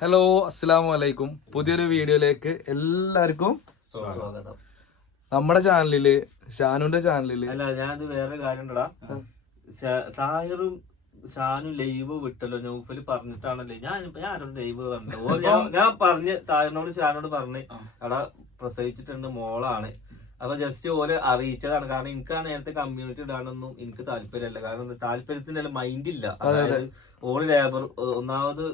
Hello, അസ്സലാമു അലൈക്കും. പുതിയൊരു വീഡിയോയിലേക്ക് എല്ലാവർക്കും സ്വാഗതം. നമ്മുടെ ചാനലില്, ഷാനുന്റെ ചാനലില് അല്ല, ഞാനത് വേറെ കാര്യം ഉണ്ടടാ. താഹിറും ഷാനും ലൈവ് വിട്ടല്ലോ. നൗഫല് പറഞ്ഞിട്ടാണല്ലേ ഞാനൊരു ലൈവ് കണ്ടു. ഞാൻ പറഞ്ഞ് താഹിറിനോട് ഷാനോട് പറഞ്ഞ് അവിടെ പ്രസവിച്ചിട്ടുണ്ട്, മോളാണ്. അപ്പൊ ജസ്റ്റ് ഓല് അറിയിച്ചതാണ്. കാരണം എനിക്ക് ആ നേരത്തെ കമ്മ്യൂണിറ്റി ഇടാനൊന്നും എനിക്ക് താല്പര്യമല്ല. കാരണം താല്പര്യത്തിന്റെ മൈൻഡ് ഇല്ല. അതായത് ഓള് ലേബർ, ഒന്നാമത്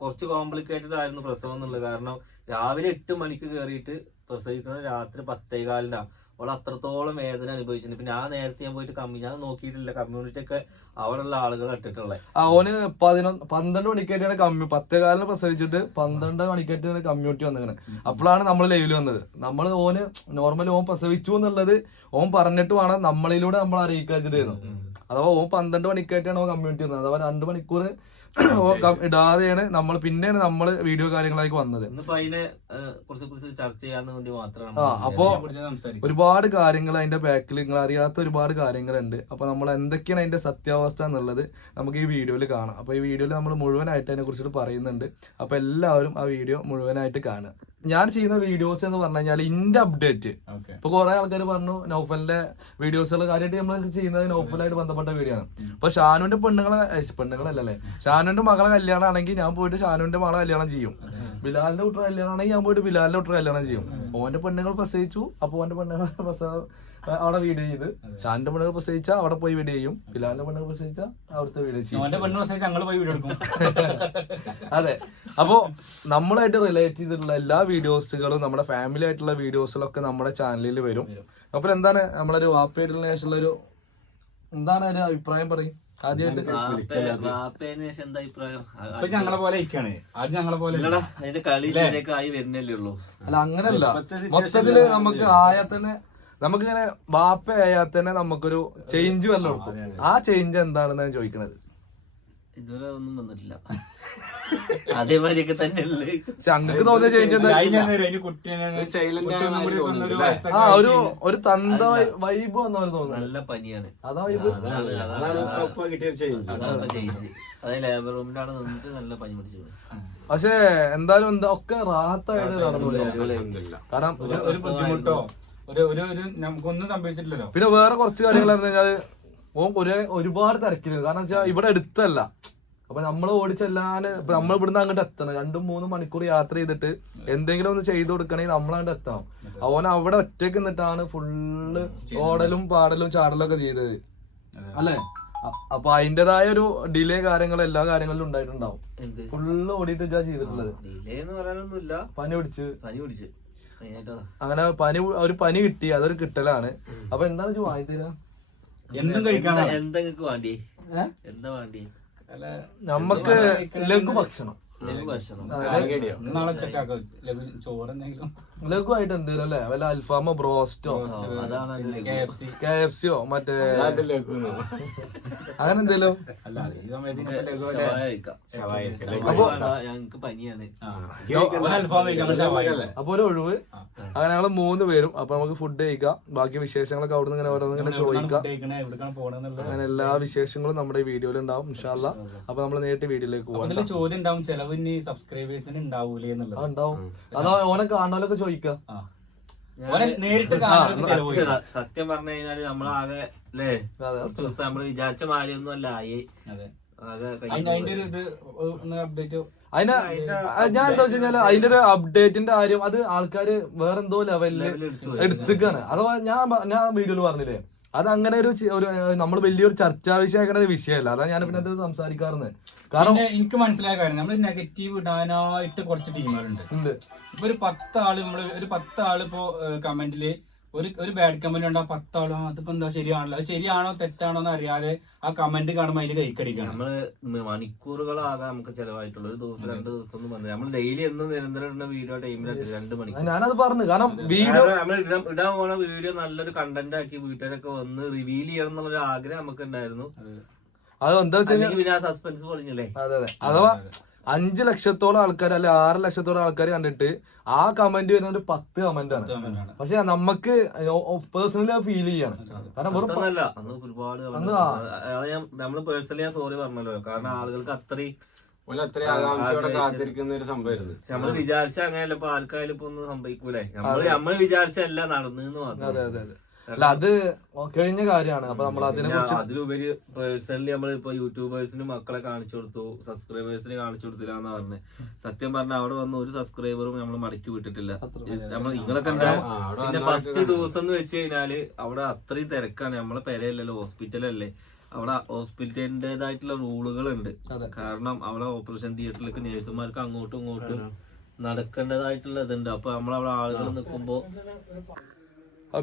കുറച്ച് കോംപ്ലിക്കേറ്റഡ് ആയിരുന്നു പ്രസവം എന്നുള്ളത്. കാരണം രാവിലെ 8 മണിക്ക് കയറിയിട്ട് പ്രസവിക്കുന്നത് രാത്രി 10:15. അവൾ അത്രത്തോളം വേദന അനുഭവിച്ചിട്ടുണ്ട്. പിന്നെ ആ നേരത്തെ ഞാൻ പോയിട്ട് ഞാൻ നോക്കിയിട്ടില്ല. കമ്മ്യൂണിറ്റി ഒക്കെ അവിടെയുള്ള ആളുകൾ ഇട്ടിട്ടുള്ളത്. ഓന് 12 മണിക്കായിട്ടാണ് 10:15 പ്രസവിച്ചിട്ട് 12 മണിക്കായിട്ടാണ് കമ്മ്യൂണിറ്റി വന്നിരിക്കുന്നത്. അപ്പോഴാണ് നമ്മൾ ലൈവില് വന്നത്. ഓന് നോർമലി ഓൻ പ്രസവിച്ചു എന്നുള്ളത് ഓൻ പറഞ്ഞിട്ട് വേണം നമ്മളിലൂടെ നമ്മൾ അറിയിക്കാച്ചിട്ടായിരുന്നു. അഥവാ ഓൻ 12 മണിക്കായിട്ടാണ് ഓൻ കമ്മ്യൂണിറ്റി വന്നത്. അഥവാ 2 മണിക്കൂർ ഇടാതെയാണ് പിന്നെയാണ് നമ്മള് വീഡിയോ കാര്യങ്ങളായി വന്നത്. അതിനെ കുറിച്ച് ചർച്ച ചെയ്യാൻ വേണ്ടി മാത്രമാണ്. അപ്പോ ഒരുപാട് കാര്യങ്ങൾ അതിന്റെ ബാക്കിൽ നിങ്ങൾ അറിയാത്ത ഒരുപാട് കാര്യങ്ങളുണ്ട്. അപ്പൊ നമ്മൾ എന്തൊക്കെയാണ് അതിന്റെ സത്യാവസ്ഥ എന്നുള്ളത് നമുക്ക് ഈ വീഡിയോയിൽ കാണാം. അപ്പൊ ഈ വീഡിയോയിൽ നമ്മൾ മുഴുവനായിട്ട് അതിനെ കുറിച്ചിട്ട് പറയുന്നുണ്ട്. അപ്പൊ എല്ലാവരും ആ വീഡിയോ മുഴുവനായിട്ട് കാണുക. ഞാൻ ചെയ്യുന്ന വീഡിയോസ് എന്ന് പറഞ്ഞു കഴിഞ്ഞാൽ ഇന്റെ അപ്ഡേറ്റ്. ഇപ്പൊ കുറെ ആൾക്കാർ പറഞ്ഞു നൗഫലിന്റെ വീഡിയോസുകൾ കാര്യമായിട്ട് നമ്മൾ ചെയ്യുന്നത് നൗഫലായിട്ട് ബന്ധപ്പെട്ട വീഡിയോ ആണ്. ഇപ്പൊ ഷാനുവിന്റെ പെണ്ണുങ്ങളല്ലല്ലേ, ഷാനുവിന്റെ മകളെ കല്യാണം ആണെങ്കിൽ ഞാൻ പോയിട്ട് ഷാനുവിന്റെ മകളെ കല്യാണം ചെയ്യും. ബിലാലിന്റെ കുട്ടർ കല്യാണം ആണെങ്കിൽ ഞാൻ പോയിട്ട് ബിലാലിന്റെ കുട്ടർ കല്യാണം ചെയ്യും. ഓന്റെ പെണ്ണുങ്ങൾ പ്രസവിച്ചു, അപ്പൊ ഓന്റെ പെണ്ണുങ്ങൾ അവിടെ വീഡിയോ ചെയ്ത്, ഷാന്റെ പെണ്ണുകൾ പ്രസവിച്ചാൽ അവിടെ പോയി വീഡിയോ ചെയ്യും. ബിലാലിന്റെ പെണ്ണുകൾ പ്രസവിച്ചാൽ അവിടുത്തെ വീഡിയോ ചെയ്യും. അതെ. അപ്പോ നമ്മളായിട്ട് റിലേറ്റ് ചെയ്തിട്ടുള്ള എല്ലാ വീഡിയോസുകളും നമ്മുടെ ഫാമിലി ആയിട്ടുള്ള വീഡിയോസുകളൊക്കെ നമ്മുടെ ചാനലിൽ വരും. അപ്പൊ എന്താണ് നമ്മളൊരു വാപ്പയായിട്ടുള്ള ശേഷമുള്ളൊരു എന്താണ് ഒരു അഭിപ്രായം പറയും? ആദ്യമായിട്ട് ഞങ്ങളെ പോലെ അതിന്റെ കളിയിലേക്ക് ആയി വരുന്നല്ലേ ഉള്ളൂ. അല്ല, അങ്ങനല്ല. മൊത്തത്തില് നമുക്ക് ആയാൽ തന്നെ നമുക്കിങ്ങനെ വാപ്പ ആയാൽ തന്നെ നമുക്കൊരു ചേഞ്ച് വല്ലതും കൊടുക്കും. ആ ചേഞ്ച് എന്താണെന്ന് ഞാൻ ചോദിക്കണത്. ഇതുവരെ ഒന്നും വന്നിട്ടില്ല. അതേമാതിരിയൊക്കെ തന്നെയല്ലേ. പക്ഷെ അങ്ങക്ക് തോന്നിയ ചേഞ്ച് എന്താ? ഒരു തന്ത വൈബ് വന്ന പോലെ തോന്നുന്നു. നല്ല പനിയാണ്. അതാ വൈബ്. അതെ, ലേബർ റൂമിലാണ് നിന്നിട്ട് നല്ല പനി പിടിച്ചത്. പക്ഷെ എന്തായാലും ഒക്കെ റാഹത്തായിട്ട് നടന്നു. കാരണം ഒരു ബുദ്ധിമുട്ടോ നമുക്കൊന്നും സംഭവിച്ചിട്ടില്ലല്ലോ. പിന്നെ വേറെ കുറച്ച് കാര്യങ്ങൾ പറഞ്ഞു കഴിഞ്ഞാല് ഒരുപാട് തിരക്കില്ല. കാരണം വെച്ചാൽ ഇവിടെ അടുത്തല്ല. അപ്പൊ നമ്മൾ ഓടിച്ചെല്ലാന് ഇപ്പൊ നമ്മൾ ഇവിടുന്ന് അങ്ങോട്ട് എത്തണം. 2-3 മണിക്കൂർ യാത്ര ചെയ്തിട്ട് എന്തെങ്കിലും ഒന്ന് ചെയ്തു കൊടുക്കണമെങ്കിൽ നമ്മളങ്ങോട്ട് എത്തണം. അവൻ അവിടെ ഒറ്റയ്ക്ക് നിന്നിട്ടാണ് ഫുള്ള് ഓടലും പാടലും ചാടലും ഒക്കെ ചെയ്തത്, അല്ലെ? അപ്പൊ അതിന്റേതായ ഒരു ഡിലേ കാര്യങ്ങൾ എല്ലാ കാര്യങ്ങളിലും ഉണ്ടായിട്ടുണ്ടാവും. ഫുള്ള് ഓടിയിട്ട് ചെയ്തിട്ടുള്ളത്. ഡിലേ എന്ന് പറയാനൊന്നുമില്ല. പനി പിടിച്ച് അങ്ങനെ ഒരു പനി കിട്ടി, അതൊരു കിട്ടലാണ്. അപ്പൊ എന്താണ് വാങ്ങിത്തരാ? എന്തും കഴിക്കാൻ എന്തെങ്കിലും വേണ്ടി എന്താ വേണ്ടി? നമ്മക്ക് ലഘു ഭക്ഷണം, ലഘുവായിട്ട് എന്തെങ്കിലും അല്ലെ, വല്ല അൽഫാമോ ബ്രോസ്റ്റോ KFC മറ്റേ അങ്ങനെ എന്തെങ്കിലും. അപ്പൊ ഒരു ഒഴിവ് അങ്ങനെ ഞങ്ങള് 3 പേരും. അപ്പൊ നമുക്ക് ഫുഡ് കഴിക്കാം. ബാക്കി വിശേഷങ്ങളൊക്കെ അവിടെ നിന്ന് ഓരോന്നിങ്ങനെ ചോദിക്കാം. അങ്ങനെ എല്ലാ വിശേഷങ്ങളും നമ്മുടെ ഈ വീഡിയോയിൽ ഉണ്ടാവും ഇൻഷാ അല്ലാ. അപ്പൊ നമ്മള് നേരിട്ട് വീഡിയോയിലേക്ക് പോകാം. ചോദ്യം ഉണ്ടാവും, ചെലവിന് സബ്സ്ക്രൈബേഴ്സിന് ഉണ്ടാവൂലേ എന്നുള്ളത്. ഉണ്ടാവും. അതോ ഓനെ കാണാനൊക്കെ ചോദിക്കാം. നേരിട്ട് സത്യം പറഞ്ഞു കഴിഞ്ഞാല് നമ്മളാകെ അല്ലേ കുറച്ച് ദിവസം നമ്മള് വിചാരിച്ച മാതിരിയൊന്നും അല്ല ആയി. അതിന്റെ ഒരു ഇത് അപ്ഡേറ്റ് ഞാൻ എന്താ വെച്ച് കഴിഞ്ഞാല് അതിന്റെ ഒരു അപ്ഡേറ്റിന്റെ കാര്യം അത് ആൾക്കാര് വേറെന്തോ ലെവലില് എടുത്തിക്കാണ്. അഥവാ ഞാൻ വീഡിയോയിൽ പറഞ്ഞില്ലേ, അത് അങ്ങനെ ഒരു നമ്മൾ വലിയൊരു ചർച്ചാ വിഷയമാക്കുന്ന ഒരു വിഷയമല്ല. അതാ ഞാൻ പിന്നെ അത് സംസാരിക്കാറുണ്ട്. കാരണം എനിക്ക് മനസ്സിലായ കാര്യം, നമ്മൾ നെഗറ്റീവ് ഇടാനായിട്ട് കുറച്ച് ടീമുകളുണ്ട്. ഇപ്പൊ ഒരു 10 ആള് ഇപ്പോ കമന്റില് ഒരു ബാഡ് കമന്റ് ഉണ്ടാവും. 10 ആളോ അതിപ്പോ എന്താ ശരിയാണല്ലോ, അത് ശരിയാണോ തെറ്റാണോ എന്ന് അറിയാതെ ആ കമന്റ് കാണുമ്പോൾ അതിന് കൈക്കടിക്കണം. നമ്മള് മണിക്കൂറുകളാകാം നമുക്ക് ചെലവായിട്ടുള്ള ഒരു ദിവസം 2 ദിവസം ഒന്നും വന്നത്. നമ്മൾ ഡെയിലി എന്നും നിരന്തരം വീഡിയോ ടൈമിൽ 2 മണിക്കൂർ ഞാനത് പറഞ്ഞു. കാരണം വീഡിയോ ഇടാൻ പോണ വീഡിയോ നല്ലൊരു കണ്ടന്റ് ആക്കി വീട്ടുകാരൊക്കെ വന്ന് റിവീൽ ചെയ്യണം എന്നുള്ളൊരു ആഗ്രഹം നമുക്ക് ഉണ്ടായിരുന്നു. അത് എന്താ വെച്ചാൽ പിന്നെ ആ സസ്പെൻസ് പൊളിഞ്ഞല്ലേ. അതെ. അഥവാ 5 ലക്ഷത്തോളം ആൾക്കാർ അല്ലെ 6 ലക്ഷത്തോളം ആൾക്കാർ കണ്ടിട്ട് ആ കമന്റ് വരുന്ന ഒരു 10 കമന്റ് ആണ്. പക്ഷെ നമുക്ക് പേഴ്സണലി അത് ഫീൽ ചെയ്യാണ്. കാരണം ഒരുപാട് നമ്മള് പേഴ്സണലി ഞാൻ സോറി പറഞ്ഞല്ലോ. കാരണം ആളുകൾക്ക് അത്രയും അത്രയും ആകാംക്ഷയോടെ കാത്തിരിക്കുന്ന ഒരു സംഭവമായിരുന്നു. നമ്മള് വിചാരിച്ച അങ്ങനെയല്ല, ഇപ്പൊ ആർക്കായാലും ഇപ്പൊ ഒന്നും സംഭവിക്കൂലേ, നമ്മള് വിചാരിച്ച എല്ലാം നടന്നു മാത്രം. അതെ അതെ അതെ. അല്ല അത് കഴിഞ്ഞ കാര്യമാണ്. അപ്പൊ നമ്മൾ അതിനെ കുറിച്ച് അതിലുപരി പേഴ്സണലി നമ്മൾ ഇപ്പൊ യൂട്യൂബേഴ്സിന് മക്കളെ കാണിച്ചു കൊടുത്തു, സബ്സ്ക്രൈബേഴ്സിന് കാണിച്ചു കൊടുത്തില്ല എന്നാ പറഞ്ഞത്. സത്യം പറഞ്ഞ അവിടെ വന്ന ഒരു സബ്സ്ക്രൈബറും നമ്മൾ മടക്കി വിട്ടിട്ടില്ല. നമ്മൾ നിങ്ങളൊക്കെ ഉണ്ടാവും. പിന്നെ ഫസ്റ്റ് ദിവസം എന്ന് വെച്ച് കഴിഞ്ഞാല് അവിടെ അത്രയും തിരക്കാണ്. നമ്മളെ പെരയല്ലല്ലോ, ഹോസ്പിറ്റലല്ലേ. അവിടെ ഹോസ്പിറ്റലിന്റേതായിട്ടുള്ള റൂളുകളുണ്ട്. കാരണം അവിടെ ഓപ്പറേഷൻ തിയേറ്ററിലേക്ക് നേഴ്സുമാർക്ക് അങ്ങോട്ടും ഇങ്ങോട്ടും നടക്കേണ്ടതായിട്ടുള്ള ഇതുണ്ട്. അപ്പൊ നമ്മളവിടെ ആളുകൾ നിൽക്കുമ്പോ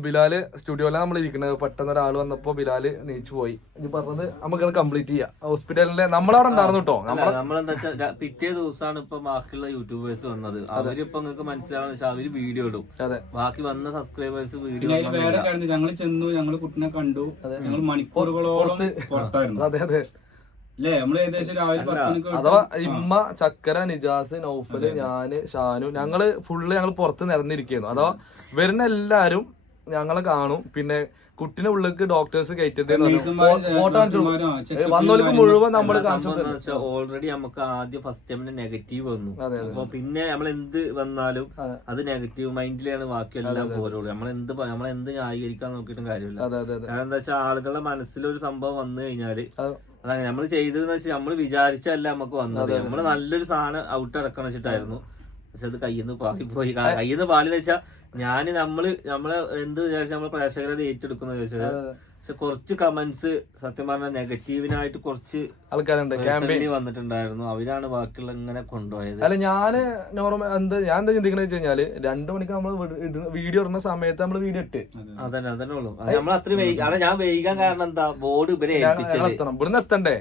ബിലാല് സ്റ്റുഡിയോയിലാണ് നമ്മൾ ഇരിക്കുന്നത്. പെട്ടെന്ന് ഒരാൾ വന്നപ്പോ ബിലാല് നീച്ചു പോയി. ഇനി പറഞ്ഞത് നമുക്ക് കംപ്ലീറ്റ് ചെയ്യാം. ഹോസ്പിറ്റലിന്റെ നമ്മളവിടെ ഉണ്ടായിരുന്നു കേട്ടോ. നമ്മളെന്താ വെച്ചാൽ പിറ്റേ ദിവസമാണ് ഇപ്പൊ ബാക്കിയുള്ള യൂട്യൂബേഴ്സ് വന്നത്. അവരിപ്പൊ നിങ്ങൾക്ക് മനസ്സിലാവുന്ന വെച്ചാൽ അവര് വീഡിയോ ഇടും. ബാക്കി വന്ന സബ്സ്ക്രൈബേഴ്സ് വീഡിയോ. ഞങ്ങൾ ചെന്നു, ഞങ്ങൾ കുട്ടിനെ കണ്ടു, ഞങ്ങൾ മണിക്കൂറുകളോളം പുറത്തായിരുന്നു. അതെ അതെ. അഥവാ ഇമ്മ, ചക്കര, നിജാസ്, നൗഫല്, ഞാന്, ഷാനു, ഞങ്ങള് പുറത്ത് നിരന്നിരിക്കുന്നു. അഥവാ വരുന്ന എല്ലാരും ഞങ്ങളെ കാണും. പിന്നെ കുട്ടിനെ ഉള്ളിലേക്ക് ഡോക്ടേഴ്സ് കയറ്റിട്ട് വന്നവർക്ക് മുഴുവൻ നമ്മൾ ഓൾറെഡി നമുക്ക് ആദ്യം ഫസ്റ്റ് ടൈമിന് നെഗറ്റീവ് വന്നു. അപ്പൊ പിന്നെ നമ്മൾ എന്ത് വന്നാലും അത് നെഗറ്റീവ് മൈൻഡിലാണ് ബാക്കിയെല്ലാം പോരുള്ളൂ. നമ്മളെന്ത് ന്യായീകരിക്കാൻ നോക്കിയിട്ടും കാര്യമില്ല. കാരണം എന്താ വെച്ചാൽ ആളുകളുടെ മനസ്സിലൊരു സംഭവം വന്നു കഴിഞ്ഞാല് അതാണ് നമ്മൾ ചെയ്തതെന്ന് വെച്ചാൽ നമ്മൾ വിചാരിച്ചല്ല നമുക്ക് വന്നത്. നമ്മള് നല്ലൊരു സാധനം ഔട്ട് ഇറക്കണം വെച്ചിട്ടായിരുന്നു. പക്ഷെ അത് കയ്യിൽ നിന്ന് പാളിപ്പോയി. കയ്യിൽ നിന്ന് പാളിന്ന് വെച്ചാൽ നമ്മളെ എന്ത് വിചാരിച്ചാൽ നമ്മള് പ്രേക്ഷകരത് ഏറ്റെടുക്കുന്ന ചോദിച്ചത്. പക്ഷെ കുറച്ച് കമന്റ്സ് സത്യം പറഞ്ഞ നെഗറ്റീവിനായിട്ട് കുറച്ച് ആൾക്കാരുണ്ട് വന്നിട്ടുണ്ടായിരുന്നു. അവരാണ് ബാക്കിയുള്ള ഇങ്ങനെ കൊണ്ടുപോയത്. അല്ല ഞാൻ ചിന്തിക്കണെന്ന് വെച്ച് കഴിഞ്ഞാല് 2 മണിക്ക് നമ്മൾ വീഡിയോ ഇടുന്ന സമയത്ത് നമ്മള് വീഡിയോ ഇട്ട് അതന്നെ ഉള്ളൂ. നമ്മൾ അത്രയും ഞാൻ വൈകാൻ കാരണം എന്താ, ബോർഡ് ഇവരെ ഇവിടുന്ന് എത്തണ്ടേ,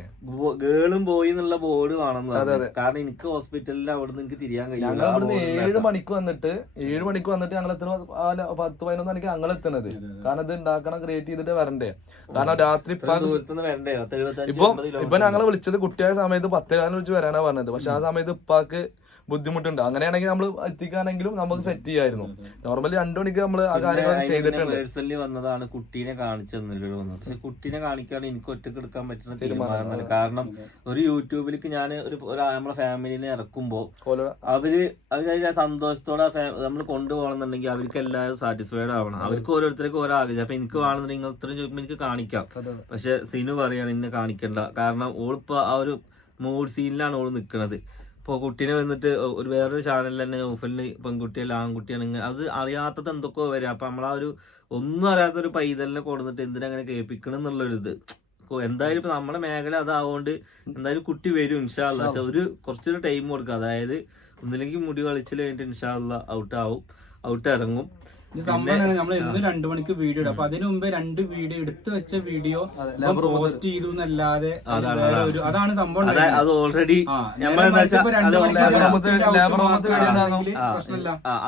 ഗേളും പോയി എന്നുള്ള ബോർഡ് വേണമെന്ന്. കാരണം എനിക്ക് ഹോസ്പിറ്റലിൽ അവിടുന്ന് എനിക്ക് തിരിയാൻ കഴിയും. ഞങ്ങൾ ഇവിടുന്ന് 7 മണിക്ക് വന്നിട്ട് ഞങ്ങൾ എത്തുന്ന 10-11 മണിക്ക് ഞങ്ങൾ എത്തുന്നത്. കാരണം ഇത് ഉണ്ടാക്കണം, ക്രിയേറ്റ് ചെയ്തിട്ട് വരണ്ടേ. കാരണം രാത്രി ഇപ്പൊ ഞങ്ങളെ വിളിച്ചത് കുട്ടിയായ സമയത്ത് 10 വിളിച്ച് വരാനാ പറഞ്ഞത്. പക്ഷെ ആ സമയത്ത് ഉപ്പാക്ക് ബുദ്ധിമുട്ടുണ്ട്. അങ്ങനെയാണെങ്കിൽ നമ്മൾ എത്തിക്കാനെങ്കിലും നമുക്ക് സെറ്റ് ചെയ്യായിരുന്നു. നോർമലി 2 മണിക്ക് നമ്മൾ ആ കാര്യങ്ങളൊക്കെ ചെയ്തിട്ടുണ്ട്. പേഴ്സണലി വന്നതാണ് കുട്ടീനെ കാണിച്ചു തന്നില്ല വന്നത്. പക്ഷെ കുട്ടീനെ കാണിക്കാണ് എനിക്ക് ഒറ്റക്ക് എടുക്കാൻ പറ്റുന്ന തീരുമാനമല്ല. കാരണം ഒരു യൂട്യൂബിലേക്ക് ഞാൻ നമ്മളെ ഫാമിലിനെ ഇറക്കുമ്പോ അവര് സന്തോഷത്തോടെ നമ്മൾ കൊണ്ടുപോകണമെന്നുണ്ടെങ്കിൽ അവർക്ക് എല്ലാവരും സാറ്റിസ്ഫൈഡ് ആവണം. അവർക്ക് ഓരോരുത്തർക്കും ഓരോ ആഗ്രഹം. അപ്പൊ എനിക്ക് വേണമെന്നുണ്ടെങ്കിൽ ഇത്രയും ചോദിക്കുമ്പോൾ എനിക്ക് കാണിക്കാം. പക്ഷെ സിനു പറയാണ് എന്നെ കാണിക്കണ്ട. കാരണം ഓളിപ്പോ ആ ഒരു മൂഡ് സീനിലാണ് ഓള് നിൽക്കുന്നത്. ഇപ്പോൾ കുട്ടീനെ വന്നിട്ട് ഒരു വേറൊരു ചാനലിൽ തന്നെ നൗഫലിന് പെൺകുട്ടിയല്ല ആൺകുട്ടിയാണ് ഇങ്ങനെ അത് അറിയാത്തത് എന്തൊക്കെയോ വരും. അപ്പൊ നമ്മളാ ഒന്നും അറിയാത്തൊരു പൈതലിനെ കൊടുത്തിട്ട് എന്തിനങ്ങനെ കേൾപ്പിക്കണം എന്നുള്ളൊരിത്. എന്തായാലും ഇപ്പൊ നമ്മുടെ മേഖല അതാവുകൊണ്ട് എന്തായാലും കുട്ടി വരും ഇൻഷാ അല്ലാഹ്. പക്ഷെ കുറച്ചൊരു ടൈം കൊടുക്കുക. അതായത് ഒന്നില്ലെങ്കിൽ മുടി കളിച്ചിൽ കഴിഞ്ഞിട്ട് ഇൻഷാ അല്ലാഹ് ഔട്ട് ഇറങ്ങും. നമ്മൾ ഇന്ന് 2 മണിക്ക് വീഡിയോ ഇടും. അപ്പൊ അതിനു മുമ്പ് 2 വീഡിയോ എടുത്തു വെച്ച വീഡിയോ പോസ്റ്റ് ചെയ്തു എന്നല്ലാതെ അതാണ് സംഭവം. അത് ഓൾറെഡി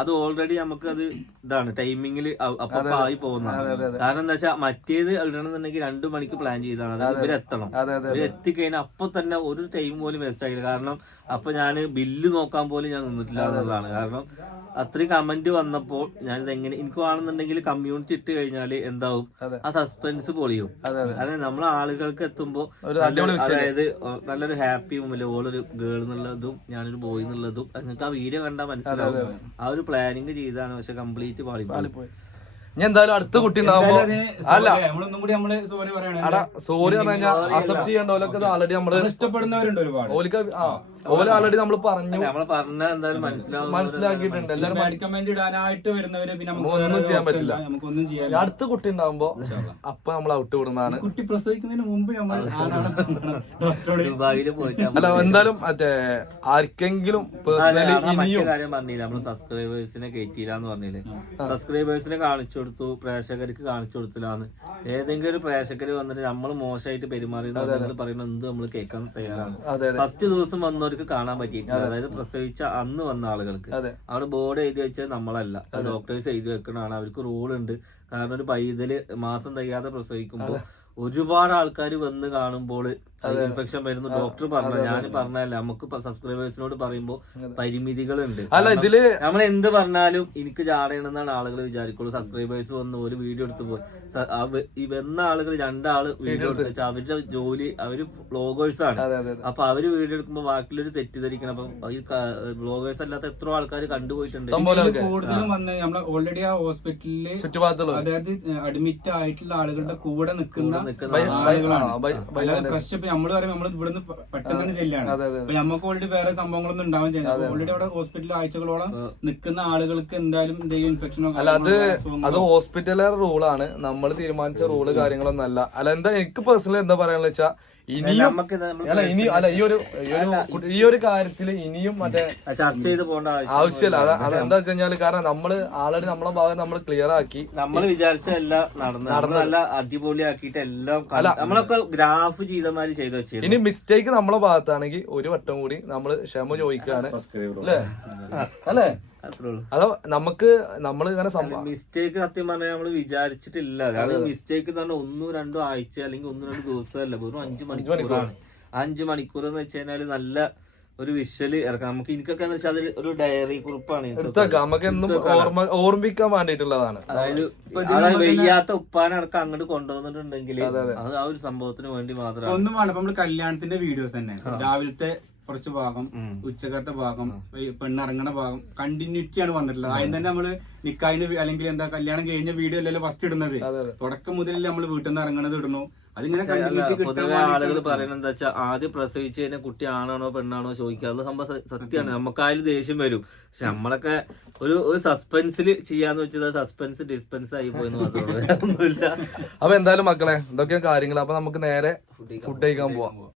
അത് ഓൾറെഡി നമുക്ക് അത് ഇതാണ് ടൈമിങ്ങിൽ അപ്പൊ ആയി പോകുന്നതാണ്. കാരണം എന്താ വെച്ചാൽ മറ്റേത് ഇടണമെന്നുണ്ടെങ്കിൽ 2 മണിക്ക് പ്ലാൻ ചെയ്താണ്. അതായത് ഇവരെത്തണം. ഇവരെത്തിക്കഴിഞ്ഞാൽ അപ്പൊ തന്നെ ഒരു ടൈം പോലും വേസ്റ്റ് ആയില്ല. കാരണം അപ്പൊ ഞാൻ ബില്ല് നോക്കാൻ പോലും ഞാൻ നിന്നിട്ടില്ല എന്നുള്ളതാണ്. കാരണം അത്രയും കമന്റ് വന്നപ്പോൾ ഞാനിത് എങ്ങനെ എനിക്ക് വേണമെന്നുണ്ടെങ്കിൽ കമ്മ്യൂണിറ്റി ഇട്ട് കഴിഞ്ഞാല് എന്താവും, ആ സസ്പെൻസ് പൊളിയും. അതായത് നമ്മളെ ആളുകൾക്ക് എത്തുമ്പോ അതായത് നല്ലൊരു ഹാപ്പി മൊമെന്റ്, ഓളൊരു ഗേൾ എന്നുള്ളതും ഞാനൊരു ബോയ് എന്നുള്ളതും നിങ്ങൾക്ക് ആ വീഡിയോ കണ്ടാൽ മനസ്സിലാവും. ആ ഒരു പ്ലാനിങ് ചെയ്താണ്. പക്ഷെ കംപ്ലീറ്റ് പാളിപ്പോയി. ഞാൻ എന്തായാലും അടുത്ത കുട്ടി ഉണ്ടാവുമ്പോ അല്ല സോറി പറഞ്ഞു കഴിഞ്ഞാൽ അക്സെപ്റ്റ് ചെയ്യേണ്ടവരൊക്കെ ആൾറെഡി നമ്മള് ഇഷ്ടപ്പെടുന്നവരുണ്ട് ഒരുപാട്. ഓല് ആൾറെഡി നമ്മൾ പറഞ്ഞു മനസ്സിലാക്കിയിട്ടുണ്ട്. എല്ലാവരും കമന്റ് ഇടാനായിട്ട് വരുന്നവര് പിന്നെ ഒന്നും ചെയ്യാൻ പറ്റില്ല. നമുക്കൊന്നും ചെയ്യാൻ. അടുത്ത കുട്ടി ഉണ്ടാവുമ്പോ അപ്പൊ നമ്മൾ ഔട്ട് വിടുന്നതാണ്. കുട്ടി പ്രസവിക്കുന്നതിന് മുമ്പ് ദുബായില് പോയിട്ട് അല്ല എന്തായാലും മറ്റേ ആർക്കെങ്കിലും പേഴ്സണലി മറ്റു കാര്യം പറഞ്ഞില്ല, നമ്മള് സബ്സ്ക്രൈബേഴ്സിനെ കയറ്റിയില്ലാന്ന് പറഞ്ഞില്ലേ. സബ്സ്ക്രൈബേഴ്സിനെ കാണിച്ചു കൊടുത്തു, പ്രേക്ഷകർക്ക് കാണിച്ചു കൊടുത്തില്ലാന്ന്. ഏതെങ്കിലും ഒരു പ്രേക്ഷകര് വന്നിട്ട് നമ്മൾ മോശമായിട്ട് പെരുമാറിയെന്ന് പറയുന്നത് എന്ത് നമ്മൾ കേൾക്കാൻ തയ്യാറാണ്. ഫസ്റ്റ് ദിവസം വന്നവർക്ക് കാണാൻ പറ്റിയിട്ടില്ല. അതായത് പ്രസവിച്ച അന്ന് വന്ന ആളുകൾക്ക് അവിടെ ബോർഡ് എഴുതി വെച്ചത് നമ്മളല്ല, ഡോക്ടേഴ്സ് എഴുതി വെക്കണതാണ്. അവർക്ക് റൂൾ ഉണ്ട്. കാരണം ഒരു പൈതല് മാസം തികയാതെ പ്രസവിക്കുമ്പോൾ ഒരുപാട് ആൾക്കാർ വന്ന് കാണുമ്പോൾ ഇൻഫെക്ഷൻ വരുന്നു ഡോക്ടർ പറഞ്ഞു. ഞാൻ പറഞ്ഞല്ല, നമുക്ക് സബ്സ്ക്രൈബേഴ്സിനോട് പറയുമ്പോ പരിമിതികളുണ്ട്. അല്ല ഇതില് നമ്മൾ എന്ത് പറഞ്ഞാലും എനിക്ക് ജാടയാണെന്നാണ് ആളുകൾ വിചാരിക്കുള്ളൂ. സബ്സ്ക്രൈബേഴ്സ് വന്ന് ഒരു വീഡിയോ എടുത്ത് പോയി ഈ വന്ന ആളുകൾ 2 ആള് വീഡിയോ എടുത്ത് വെച്ചാൽ അവരുടെ ജോലി അവര് വ്ളോഗേഴ്സ് ആണ്. അപ്പൊ അവര് വീഡിയോ എടുക്കുമ്പോ ബാക്കിയുള്ളൊരു തെറ്റിദ്ധരിക്കണം. അപ്പൊ ഈ വ്ളോഗേഴ്സ് അല്ലാത്ത എത്ര ആൾക്കാർ കണ്ടുപോയിട്ടുണ്ട്. കൂടുതലും വന്ന് നമ്മളെ ഓൾറെഡി ആ ഹോസ്പിറ്റലില് ചുറ്റുപാടത്തുള്ള അതായത് അഡ്മിറ്റ് ആയിട്ടുള്ള ആളുകളുടെ കൂടെ നിൽക്കുന്ന ആളുകളാണ്. ഫ്രഷ് ഇപ്പൊ നമ്മള് പറയും നമ്മൾ ഇവിടുന്ന് പെട്ടെന്ന് ചെല്ലാണ്. അപ്പൊ നമുക്ക് ഓൾറെഡി വേറെ സംഭവങ്ങളൊന്നും ഉണ്ടാവാൻ ചെയ്യുന്നത്. ഓൾറെഡി അവിടെ ഹോസ്പിറ്റലിൽ ആഴ്ചകളോളം നിൽക്കുന്ന ആളുകൾക്ക് എന്തായാലും എന്തെങ്കിലും ഇൻഫെക്ഷനോ അത് ഹോസ്പിറ്റലർ റൂളാണ്. നമ്മൾ തീരുമാനിച്ച റൂള് കാര്യങ്ങളൊന്നും അല്ല. അല്ല എന്താ എനിക്ക് പേഴ്സണലി എന്താ പറയാന്ന് വെച്ചാ ഇനിയും ഈ ഒരു കാര്യത്തില് ഇനിയും മറ്റേ ചർച്ച ചെയ്ത് പോകേണ്ട ആവശ്യമില്ല. അതെന്താ വെച്ച് കഴിഞ്ഞാല് കാരണം നമ്മള് ആൾറെഡി നമ്മളെ ഭാഗം നമ്മൾ ക്ലിയർ ആക്കി. നമ്മൾ വിചാരിച്ച എല്ലാം നടന്നു നല്ല അടിപൊളിയാക്കിയിട്ട് എല്ലാം നമ്മളൊക്കെ ഗ്രാഫ് ചെയ്തമാര് ചെയ്ത് വെച്ചു. ഇനി മിസ്റ്റേക്ക് നമ്മളെ ഭാഗത്താണെങ്കിൽ ഒരു വട്ടം കൂടി നമ്മള് ക്ഷമ ചോദിക്കാണ് അല്ലേ? അതോ നമുക്ക് നമ്മൾ ഇങ്ങനെ മിസ്റ്റേക്ക് സത്യം പറഞ്ഞാൽ നമ്മള് വിചാരിച്ചിട്ടില്ല. കാരണം മിസ്റ്റേക്ക് തന്നെ 1-2 ആഴ്ച അല്ലെങ്കിൽ 1-2 ദിവസമല്ല, വെറും 5 മണിക്കൂറാണ്. 5 മണിക്കൂർ എന്ന് വെച്ച് കഴിഞ്ഞാല് നല്ല ഒരു വിഷ്വല് ഇറക്കാം. നമുക്ക് എനിക്കൊക്കെ എന്ന് വെച്ചാൽ അതിൽ ഒരു ഡയറി കുറിപ്പാണ് നമുക്ക് എന്നും ഓർമ്മിക്കാൻ വേണ്ടിയിട്ടുള്ളതാണ്. അതായത് വെയ്യാത്ത ഉപ്പാനടക്കം അങ്ങോട്ട് കൊണ്ടുവന്നിട്ടുണ്ടെങ്കിൽ അത് ആ ഒരു സംഭവത്തിന് വേണ്ടി മാത്രമാണ്. ഒന്നും വേണം. ഇപ്പൊ നമ്മള് കല്യാണത്തിന്റെ വീഡിയോസ് തന്നെ രാവിലത്തെ കുറച്ച് ഭാഗം, ഉച്ചക്കത്തെ ഭാഗം, പെണ്ണിറങ്ങണ ഭാഗം കണ്ടിന്യൂറ്റി ആണ് വന്നിട്ടുള്ളത്. ആദ്യം തന്നെ നമ്മള് നിക്കായിന്റെ അല്ലെങ്കിൽ എന്താ കല്യാണം കഴിഞ്ഞ വീഡിയോ അല്ലല്ലോ ഫസ്റ്റ് ഇടുന്നത്. തുടക്കം മുതലല്ലേ നമ്മള് വീട്ടിൽ നിന്ന് ഇറങ്ങണത് ഇടുന്നു. അതിങ്ങനെ പൊതുവെ ആളുകൾ പറയുന്നത് എന്താ വെച്ചാൽ ആദ്യം പ്രസവിച്ച് കഴിഞ്ഞാൽ കുട്ടി ആണാണോ പെണ്ണാണോ ചോദിക്കാതെ സംഭവം സത്യമാണ്. നമുക്കായാലും ദേഷ്യം വരും. പക്ഷെ നമ്മളൊക്കെ ഒരു സസ്പെൻസിൽ ചെയ്യാന്ന് വെച്ചത് സസ്പെൻസ് ഡിസ്പെൻസ് ആയി പോയെന്ന് മാത്രമേ. അപ്പൊ എന്തായാലും മക്കളെ ഇതൊക്കെ കാര്യങ്ങൾ. അപ്പൊ നമുക്ക് നേരെ ഫുഡ് കഴിക്കാൻ പോവാം.